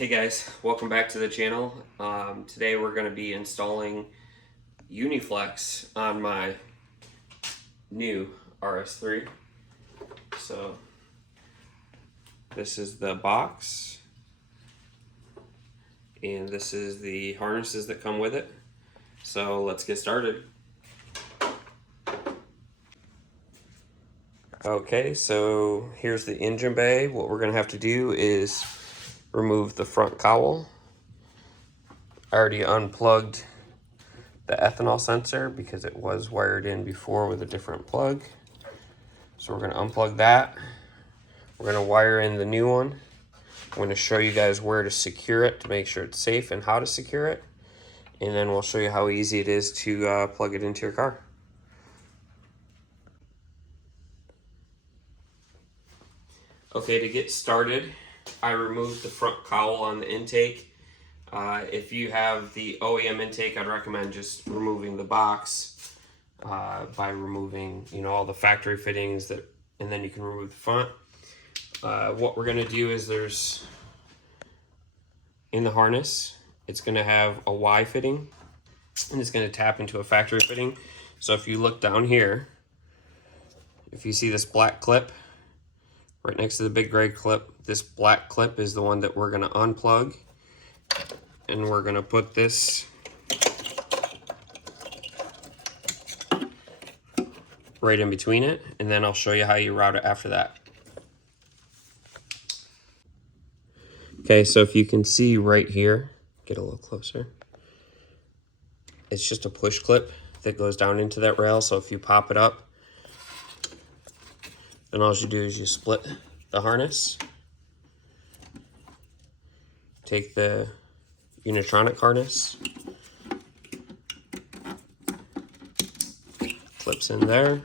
Hey guys, welcome back to the channel. Today we're going to be installing UniFLEX on my new RS3. So this is the box and this is the harnesses that come with it. So let's get started. Okay, so here's the engine bay. What we're going to have to do is remove the front cowl. I already unplugged the ethanol sensor because it was wired in before with a different plug. So we're going to unplug that. We're going to wire in the new one. I'm going to show you guys where to secure it to make sure it's safe and how to secure it. And then we'll show you how easy it is to plug it into your car. Okay, to get started, I removed the front cowl on the intake. If you have the OEM intake, I'd recommend just removing the box by removing, all the factory fittings and then you can remove the front. What we're going to do is in the harness, it's going to have a Y fitting and it's going to tap into a factory fitting. So if you look down here, if you see this black clip right next to the big gray clip, this black clip is the one that we're going to unplug. And we're going to put this right in between it, and then I'll show you how you route it after that. Okay, so if you can see right here, get a little closer, it's just a push clip that goes down into that rail. So if you pop it up, then all you do is you split the harness, take the Unitronic harness, clips in there,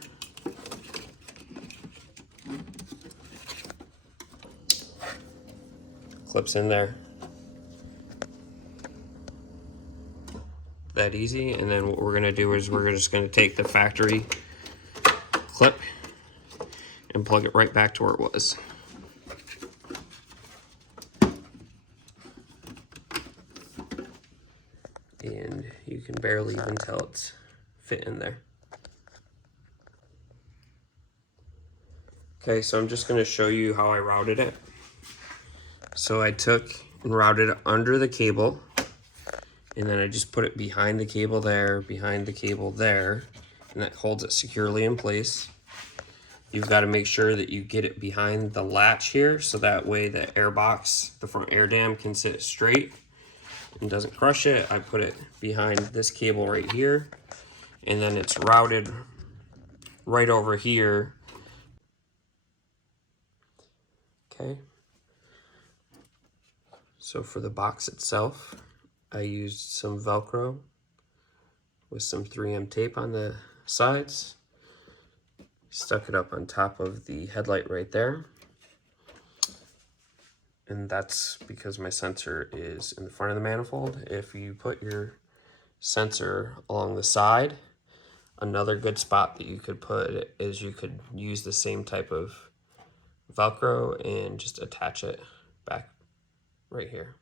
clips in there. That easy. And then what we're going to do is we're just going to take the factory clip and plug it right back to where it was. And you can barely even tell it's fit in there. Okay, so I'm just going to show you how I routed it. So I took and routed it under the cable, and then I just put it behind the cable there, behind the cable there, and that holds it securely in place. You've got to make sure that you get it behind the latch here, so that way the air box, the front air dam, can sit straight and doesn't crush it. I put it behind this cable right here, and then it's routed right over here. Okay. So for the box itself, I used some Velcro with some 3M tape on the sides. Stuck it up on top of the headlight right there. And that's because my sensor is in the front of the manifold. If you put your sensor along the side, another good spot that you could put is you could use the same type of Velcro and just attach it back right here.